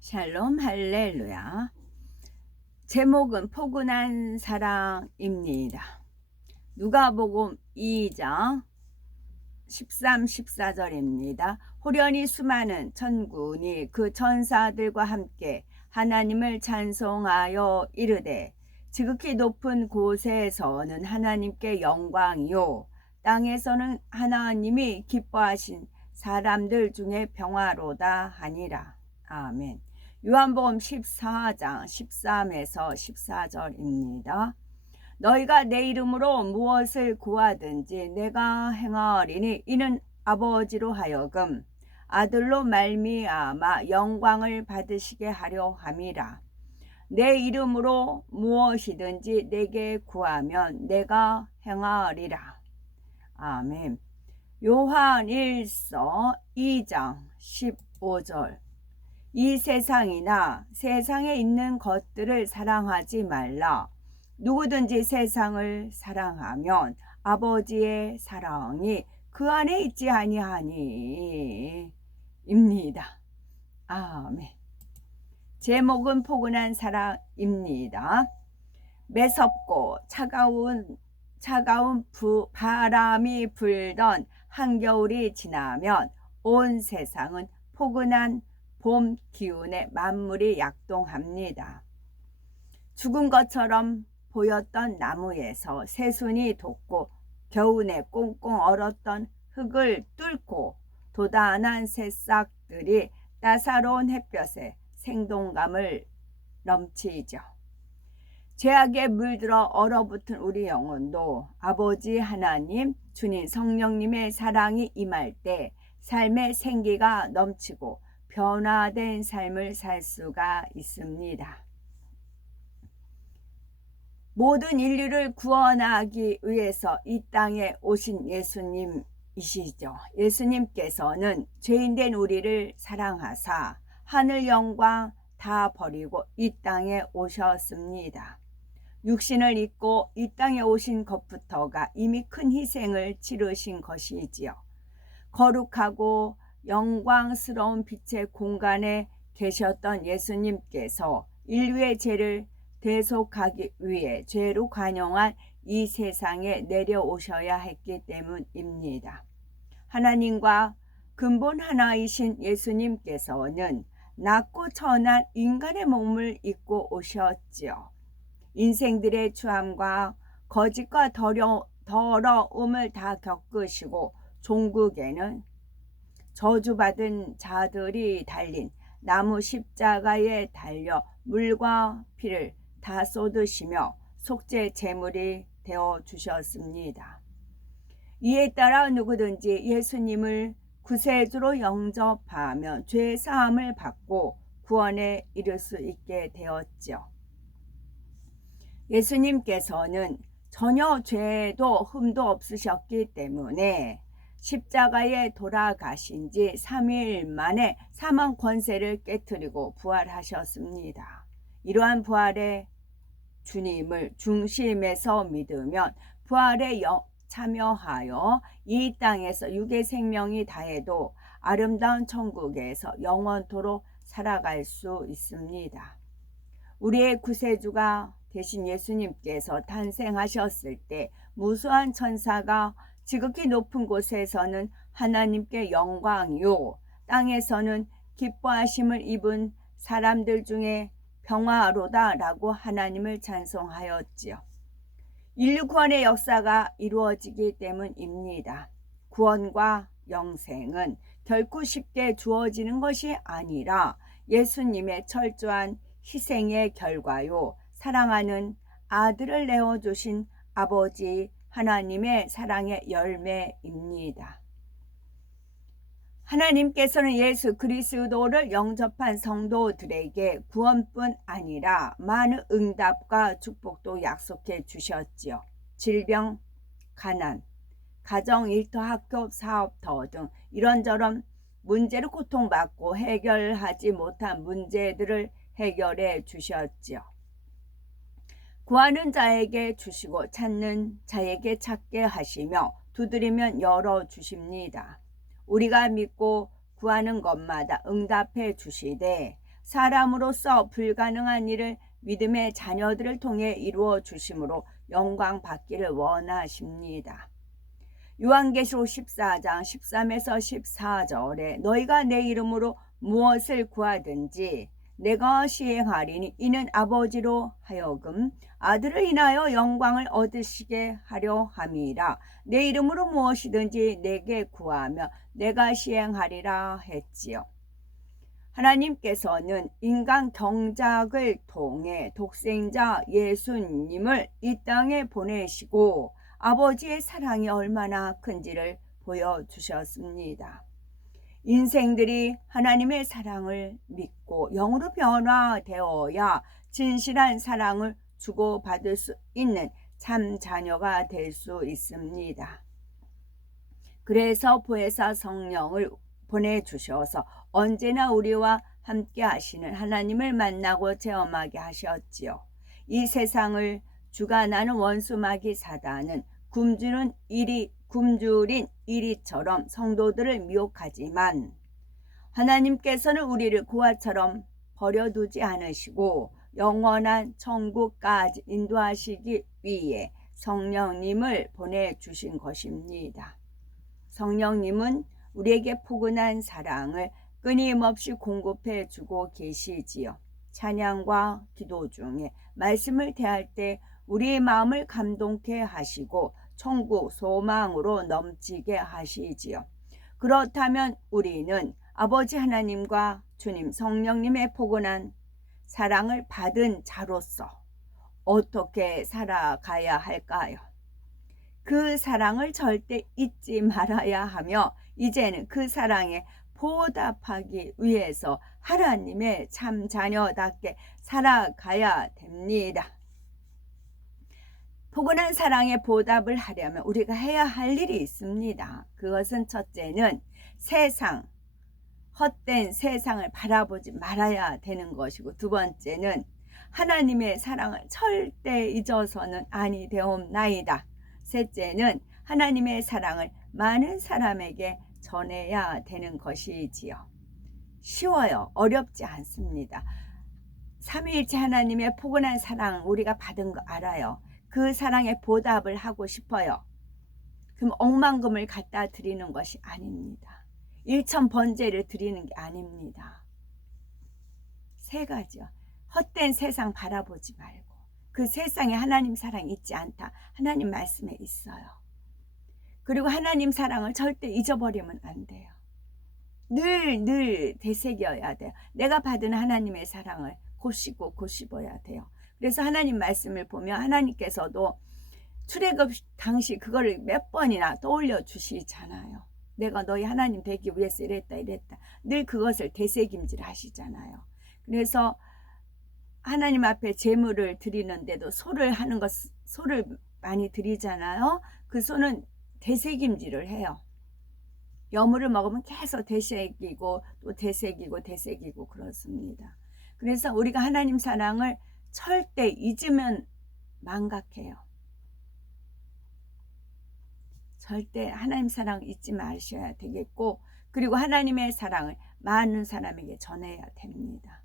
샬롬 할렐루야. 제목은 포근한 사랑입니다. 누가복음 2장 13, 14절입니다. 호련히 수많은 천군이 그 천사들과 함께 하나님을 찬송하여 이르되 지극히 높은 곳에서는 하나님께 영광이요 땅에서는 하나님이 기뻐하신 사람들 중에 평화로다 하니라. 아멘. 요한복음 14장 13에서 14절입니다. 너희가 내 이름으로 무엇을 구하든지 내가 행하리니 이는 아버지로 하여금 아들로 말미암아 영광을 받으시게 하려 함이라. 내 이름으로 무엇이든지 내게 구하면 내가 행하리라. 아멘. 요한 1서 2장 15절 이 세상이나 세상에 있는 것들을 사랑하지 말라. 누구든지 세상을 사랑하면 아버지의 사랑이 그 안에 있지 아니하니 입니다. 아멘. 제목은 포근한 사랑입니다. 매섭고 차가운 차가운 부, 바람이 불던 한겨울이 지나면 온 세상은 포근한 봄 기운에 만물이 약동합니다. 죽은 것처럼 보였던 나무에서 새순이 돋고 겨우내 꽁꽁 얼었던 흙을 뚫고 도단한 새싹들이 따사로운 햇볕에 생동감을 넘치죠. 죄악에 물들어 얼어붙은 우리 영혼도 아버지 하나님, 주님 성령님의 사랑이 임할 때 삶의 생기가 넘치고 변화된 삶을 살 수가 있습니다. 모든 인류를 구원하기 위해서 이 땅에 오신 예수님이시죠. 예수님께서는 죄인된 우리를 사랑하사 하늘 영광 다 버리고 이 땅에 오셨습니다. 육신을 입고 이 땅에 오신 것부터가 이미 큰 희생을 치르신 것이지요. 거룩하고 영광스러운 빛의 공간에 계셨던 예수님께서 인류의 죄를 대속하기 위해 죄로 관용한 이 세상에 내려오셔야 했기 때문입니다. 하나님과 근본 하나이신 예수님께서는 낮고 천한 인간의 몸을 입고 오셨지요. 인생들의 추함과 거짓과 더러, 더러움을 다 겪으시고 종국에는 저주받은 자들이 달린 나무 십자가에 달려 물과 피를 다 쏟으시며 속죄 제물이 되어 주셨습니다. 이에 따라 누구든지 예수님을 구세주로 영접하면 죄 사함을 받고 구원에 이를 수 있게 되었죠. 예수님께서는 전혀 죄도 흠도 없으셨기 때문에 십자가에 돌아가신 지 3일 만에 사망 권세를 깨뜨리고 부활하셨습니다. 이러한 부활의 주님을 중심에서 믿으면 부활에 참여하여 이 땅에서 육의 생명이 다해도 아름다운 천국에서 영원토록 살아갈 수 있습니다. 우리의 구세주가 대신 예수님께서 탄생하셨을 때 무수한 천사가 지극히 높은 곳에서는 하나님께 영광이요 땅에서는 기뻐하심을 입은 사람들 중에 평화로다라고 하나님을 찬송하였지요. 인류 구원의 역사가 이루어지기 때문입니다. 구원과 영생은 결코 쉽게 주어지는 것이 아니라 예수님의 철저한 희생의 결과요. 사랑하는 아들을 내어주신 아버지 하나님의 사랑의 열매입니다. 하나님께서는 예수 그리스도를 영접한 성도들에게 구원뿐 아니라 많은 응답과 축복도 약속해 주셨지요. 질병, 가난, 가정, 일터, 학교, 사업터 등 이런저런 문제로 고통받고 해결하지 못한 문제들을 해결해 주셨지요. 구하는 자에게 주시고 찾는 자에게 찾게 하시며 두드리면 열어 주십니다. 우리가 믿고 구하는 것마다 응답해 주시되 사람으로서 불가능한 일을 믿음의 자녀들을 통해 이루어 주심으로 영광 받기를 원하십니다. 요한계시록 14장 13에서 14절에 너희가 내 이름으로 무엇을 구하든지 내가 시행하리니 이는 아버지로 하여금 아들을 인하여 영광을 얻으시게 하려 함이라 내 이름으로 무엇이든지 내게 구하며 내가 시행하리라 했지요. 하나님께서는 인간 경작을 통해 독생자 예수님을 이 땅에 보내시고 아버지의 사랑이 얼마나 큰지를 보여주셨습니다. 인생들이 하나님의 사랑을 믿고 영으로 변화되어야 진실한 사랑을 주고받을 수 있는 참 자녀가 될 수 있습니다. 그래서 보혜사 성령을 보내주셔서 언제나 우리와 함께 하시는 하나님을 만나고 체험하게 하셨지요. 이 세상을 주관하는 원수 마귀 사단은 굶주는 일이 굶주린 이리처럼 성도들을 미혹하지만 하나님께서는 우리를 고아처럼 버려두지 않으시고 영원한 천국까지 인도하시기 위해 성령님을 보내주신 것입니다. 성령님은 우리에게 포근한 사랑을 끊임없이 공급해 주고 계시지요. 찬양과 기도 중에 말씀을 대할 때 우리의 마음을 감동케 하시고 천국 소망으로 넘치게 하시지요. 그렇다면 우리는 아버지 하나님과 주님 성령님의 포근한 사랑을 받은 자로서 어떻게 살아가야 할까요? 그 사랑을 절대 잊지 말아야 하며 이제는 그 사랑에 보답하기 위해서 하나님의 참 자녀답게 살아가야 됩니다. 포근한 사랑에 보답을 하려면 우리가 해야 할 일이 있습니다. 그것은 첫째는 세상, 헛된 세상을 바라보지 말아야 되는 것이고 두 번째는 하나님의 사랑을 절대 잊어서는 아니 되옵나이다. 셋째는 하나님의 사랑을 많은 사람에게 전해야 되는 것이지요. 쉬워요. 어렵지 않습니다. 삼위일체 하나님의 포근한 사랑 우리가 받은 거 알아요. 그 사랑에 보답을 하고 싶어요. 그럼 억만금을 갖다 드리는 것이 아닙니다. 일천 번제를 드리는 게 아닙니다. 세 가지요. 헛된 세상 바라보지 말고 그 세상에 하나님 사랑 있지 않다. 하나님 말씀에 있어요. 그리고 하나님 사랑을 절대 잊어버리면 안 돼요. 늘, 늘 되새겨야 돼요. 내가 받은 하나님의 사랑을 고시고 고시어야 돼요. 그래서 하나님 말씀을 보면 하나님께서도 출애굽 당시 그거를 몇 번이나 떠올려 주시잖아요. 내가 너희 하나님 되기 위해서 이랬다 이랬다. 늘 그것을 되새김질 하시잖아요. 그래서 하나님 앞에 제물을 드리는데도 소를 하는 것 소를 많이 드리잖아요. 그 소는 되새김질을 해요. 여물을 먹으면 계속 되새기고 또 되새기고 되새기고 그렇습니다. 그래서 우리가 하나님 사랑을 절대 잊으면 망각해요. 절대 하나님 사랑 잊지 마셔야 되겠고 그리고 하나님의 사랑을 많은 사람에게 전해야 됩니다.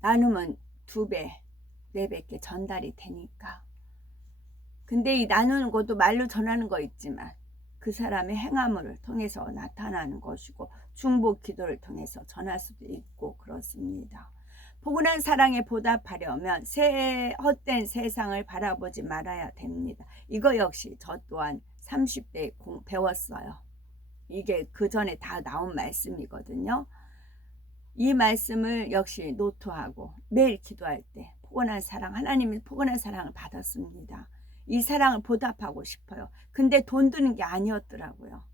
나누면 두 배, 네 배께 전달이 되니까. 근데 이 나누는 것도 말로 전하는 거 있지만 그 사람의 행함을 통해서 나타나는 것이고 중복 기도를 통해서 전할 수도 있고 그렇습니다. 포근한 사랑에 보답하려면 새 헛된 세상을 바라보지 말아야 됩니다. 이거 역시 저 또한 30대 배웠어요. 이게 그 전에 다 나온 말씀이거든요. 이 말씀을 역시 노트하고 매일 기도할 때 포근한 사랑, 하나님이 포근한 사랑을 받았습니다. 이 사랑을 보답하고 싶어요. 근데 돈 드는 게 아니었더라고요.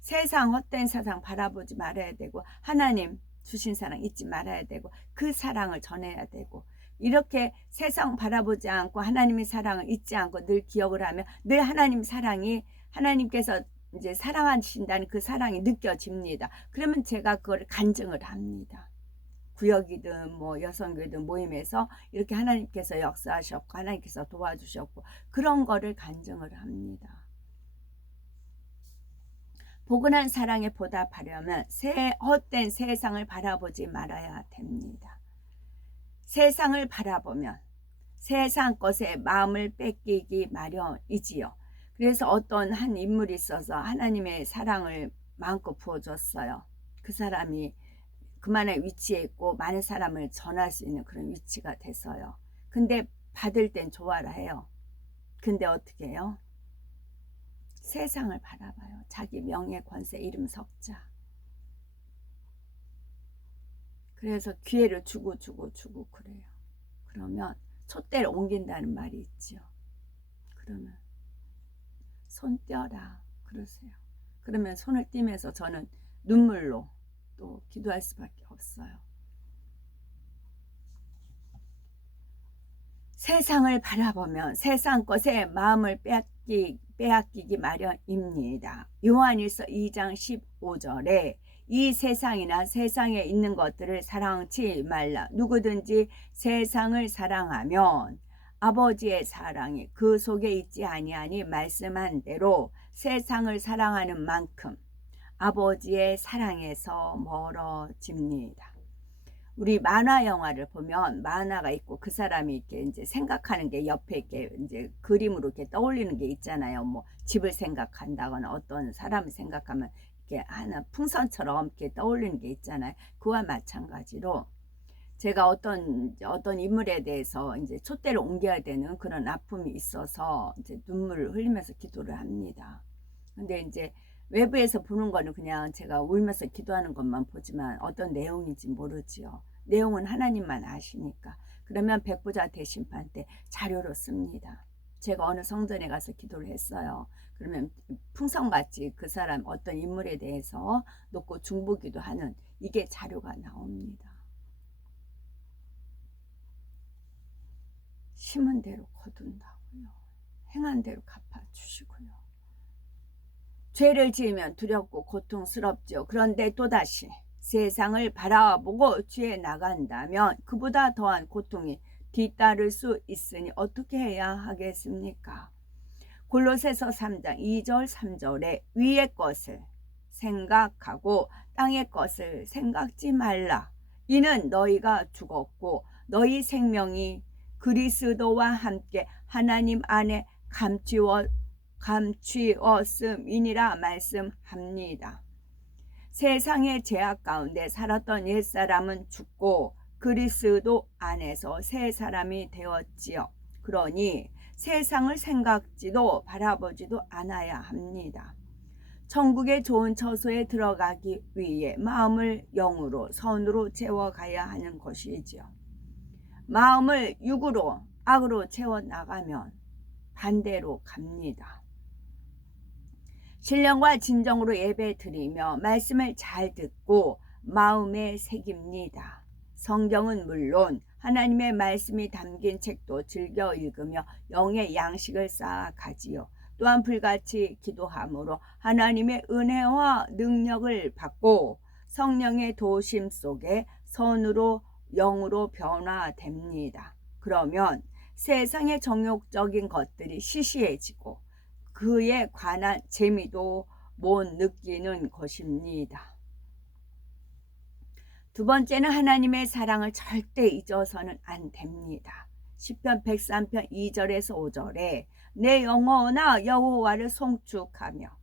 세상 헛된 세상 바라보지 말아야 되고 하나님 주신 사랑 잊지 말아야 되고 그 사랑을 전해야 되고 이렇게 세상 바라보지 않고 하나님의 사랑을 잊지 않고 늘 기억을 하면 늘 하나님 사랑이 하나님께서 이제 사랑하신다는 그 사랑이 느껴집니다. 그러면 제가 그걸 간증을 합니다. 구역이든 뭐 여성교회든 모임에서 이렇게 하나님께서 역사하셨고 하나님께서 도와주셨고 그런 거를 간증을 합니다. 포근한 사랑에 보답하려면 새 헛된 세상을 바라보지 말아야 됩니다. 세상을 바라보면 세상 것에 마음을 뺏기기 마련이지요. 그래서 어떤 한 인물이 있어서 하나님의 사랑을 마음껏 부어줬어요. 그 사람이 그만의 위치에 있고 많은 사람을 전할 수 있는 그런 위치가 됐어요. 근데 받을 땐 좋아라 해요. 근데 어떻게 해요? 세상을 바라봐요. 자기 명예, 권세, 이름 석자. 그래서 기회를 주고 주고 주고 그래요. 그러면 촛대를 옮긴다는 말이 있죠. 그러면 손 떼어라 그러세요. 그러면 손을 떼면서 저는 눈물로 또 기도할 수밖에 없어요. 세상을 바라보면 세상 것에 마음을 빼앗기, 빼앗기기 마련입니다. 요한일서 2장 15절에 이 세상이나 세상에 있는 것들을 사랑치 말라. 누구든지 세상을 사랑하면 아버지의 사랑이 그 속에 있지 아니하니 말씀한 대로 세상을 사랑하는 만큼 아버지의 사랑에서 멀어집니다. 우리 만화 영화를 보면 만화가 있고 그 사람이 이렇게 이제 생각하는 게 옆에 이렇게 이제 그림으로 이렇게 떠올리는 게 있잖아요. 뭐 집을 생각한다거나 어떤 사람을 생각하면 이렇게 하나 풍선처럼 이렇게 떠올리는 게 있잖아요. 그와 마찬가지로 제가 어떤 어떤 인물에 대해서 이제 촛대를 옮겨야 되는 그런 아픔이 있어서 이제 눈물을 흘리면서 기도를 합니다. 근데 이제 외부에서 보는 거는 그냥 제가 울면서 기도하는 것만 보지만 어떤 내용인지 모르지요. 내용은 하나님만 아시니까. 그러면 백부자 대심판 때 자료로 씁니다. 제가 어느 성전에 가서 기도를 했어요. 그러면 풍성같이 그 사람 어떤 인물에 대해서 놓고 중보기도 하는 이게 자료가 나옵니다. 심은 대로 거둔다고요. 행한 대로 갚아주시고요. 죄를 지으면 두렵고 고통스럽죠. 그런데 또다시 세상을 바라보고 죄에 나간다면 그보다 더한 고통이 뒤따를 수 있으니 어떻게 해야 하겠습니까? 골로새서 3장 2절 3절에 위의 것을 생각하고 땅의 것을 생각지 말라. 이는 너희가 죽었고 너희 생명이 그리스도와 함께 하나님 안에 감추어 감추었음이니라 말씀합니다. 세상의 제약 가운데 살았던 옛사람은 죽고 그리스도 안에서 새 사람이 되었지요. 그러니 세상을 생각지도 바라보지도 않아야 합니다. 천국의 좋은 처소에 들어가기 위해 마음을 영으로 선으로 채워가야 하는 것이지요. 마음을 육으로 악으로 채워 나가면 반대로 갑니다. 신령과 진정으로 예배 드리며 말씀을 잘 듣고 마음에 새깁니다. 성경은 물론 하나님의 말씀이 담긴 책도 즐겨 읽으며 영의 양식을 쌓아가지요. 또한 불같이 기도함으로 하나님의 은혜와 능력을 받고 성령의 도심 속에 선으로 영으로 변화됩니다. 그러면 세상의 정욕적인 것들이 시시해지고 그에 관한 재미도 못 느끼는 것입니다. 두 번째는 하나님의 사랑을 절대 잊어서는 안 됩니다. 10편 103편 2절에서 5절에 내 영혼아 여호와를 송축하며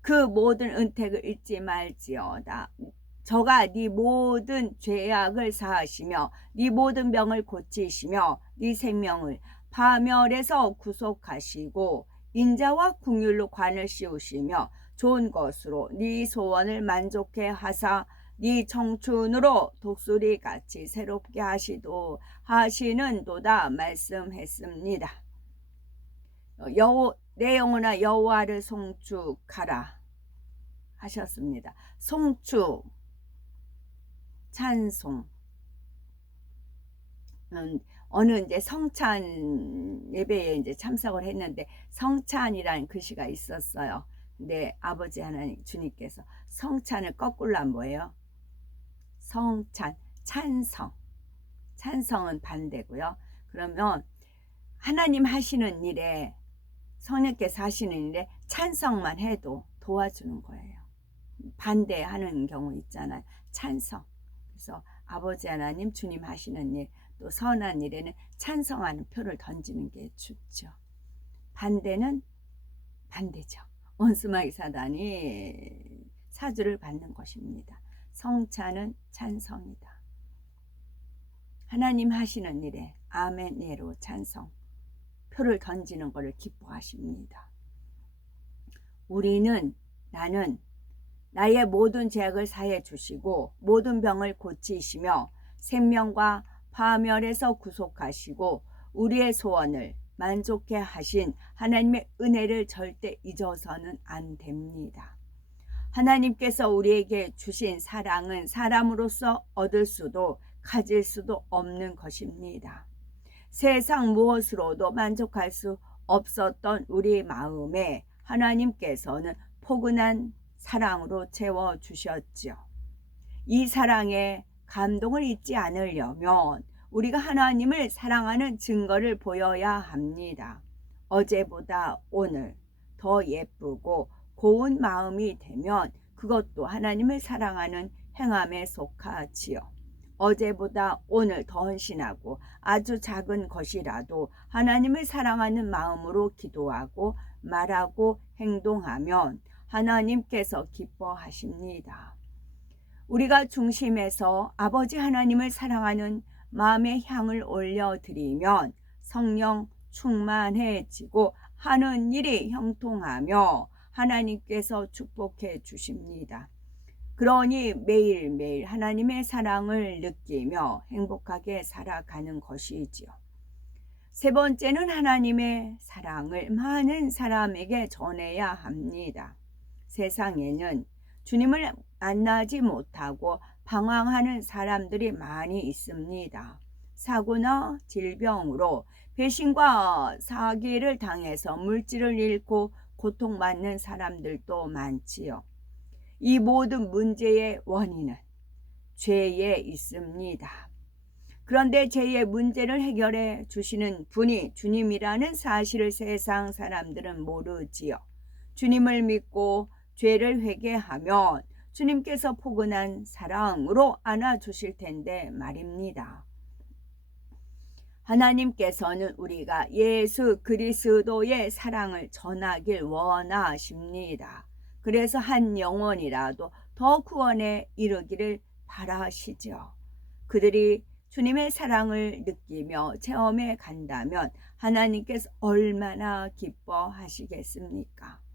그 모든 은택을 잊지 말지어다. 저가 네 모든 죄악을 사하시며 네 모든 병을 고치시며 네 생명을 파멸에서 구속하시고 인자와 궁율로 관을 씌우시며 좋은 것으로 네 소원을 만족해 하사 네 청춘으로 독수리 같이 새롭게 하시도 하시는도다 말씀했습니다. 여호 내 영혼아 여호와를 송축하라 하셨습니다. 송축 찬송 음, 어느 이제 성찬 예배에 이제 참석을 했는데 성찬이라는 글씨가 있었어요. 근데 아버지 하나님 주님께서 성찬을 거꾸로 한 뭐예요? 성찬, 찬성. 찬성은 반대고요. 그러면 하나님 하시는 일에 성령께서 하시는 일에 찬성만 해도 도와주는 거예요. 반대하는 경우 있잖아요. 찬성. 그래서 아버지 하나님 주님 하시는 일, 또 선한 일에는 찬성하는 표를 던지는 게 좋죠. 반대는 반대죠. 원수마귀 사단이 사주를 받는 것입니다. 성찬은 찬성이다. 하나님 하시는 일에 아멘 예로 찬성 표를 던지는 것을 기뻐하십니다. 우리는 나는 나의 모든 죄악을 사해 주시고 모든 병을 고치시며 생명과 파멸에서 구속하시고 우리의 소원을 만족해 하신 하나님의 은혜를 절대 잊어서는 안 됩니다. 하나님께서 우리에게 주신 사랑은 사람으로서 얻을 수도 가질 수도 없는 것입니다. 세상 무엇으로도 만족할 수 없었던 우리 마음에 하나님께서는 포근한 사랑으로 채워 주셨죠. 이 사랑에 감동을 잊지 않으려면 우리가 하나님을 사랑하는 증거를 보여야 합니다. 어제보다 오늘 더 예쁘고 고운 마음이 되면 그것도 하나님을 사랑하는 행함에 속하지요. 어제보다 오늘 더 헌신하고 아주 작은 것이라도 하나님을 사랑하는 마음으로 기도하고 말하고 행동하면 하나님께서 기뻐하십니다. 우리가 중심에서 아버지 하나님을 사랑하는 마음의 향을 올려드리면 성령 충만해지고 하는 일이 형통하며 하나님께서 축복해 주십니다. 그러니 매일매일 하나님의 사랑을 느끼며 행복하게 살아가는 것이지요. 세 번째는 하나님의 사랑을 많은 사람에게 전해야 합니다. 세상에는 주님을 만나지 못하고 방황하는 사람들이 많이 있습니다. 사고나 질병으로 배신과 사기를 당해서 물질을 잃고 고통받는 사람들도 많지요. 이 모든 문제의 원인은 죄에 있습니다. 그런데 죄의 문제를 해결해 주시는 분이 주님이라는 사실을 세상 사람들은 모르지요. 주님을 믿고 죄를 회개하면 주님께서 포근한 사랑으로 안아주실 텐데 말입니다. 하나님께서는 우리가 예수 그리스도의 사랑을 전하길 원하십니다. 그래서 한 영혼이라도 더 구원에 이르기를 바라시죠. 그들이 주님의 사랑을 느끼며 체험해 간다면 하나님께서 얼마나 기뻐하시겠습니까?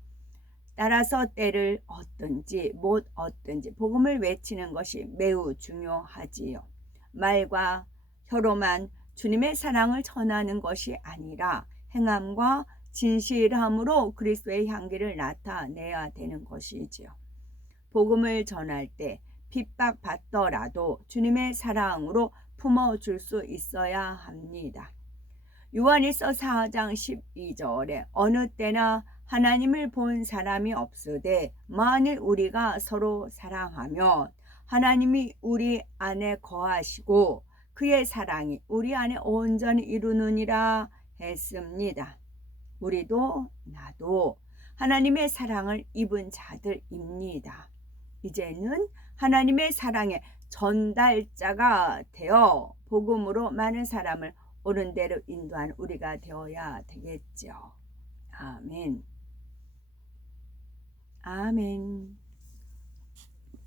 따라서 때를 얻든지 못 얻든지 복음을 외치는 것이 매우 중요하지요. 말과 혀로만 주님의 사랑을 전하는 것이 아니라 행함과 진실함으로 그리스도의 향기를 나타내야 되는 것이지요. 복음을 전할 때 핍박받더라도 주님의 사랑으로 품어줄 수 있어야 합니다. 요한일서 4장 12절에 어느 때나 하나님을 본 사람이 없으되 만일 우리가 서로 사랑하면 하나님이 우리 안에 거하시고 그의 사랑이 우리 안에 온전히 이루느니라 했습니다. 우리도 나도 하나님의 사랑을 입은 자들입니다. 이제는 하나님의 사랑의 전달자가 되어 복음으로 많은 사람을 옳은 대로 인도한 우리가 되어야 되겠죠. 아멘. 아멘.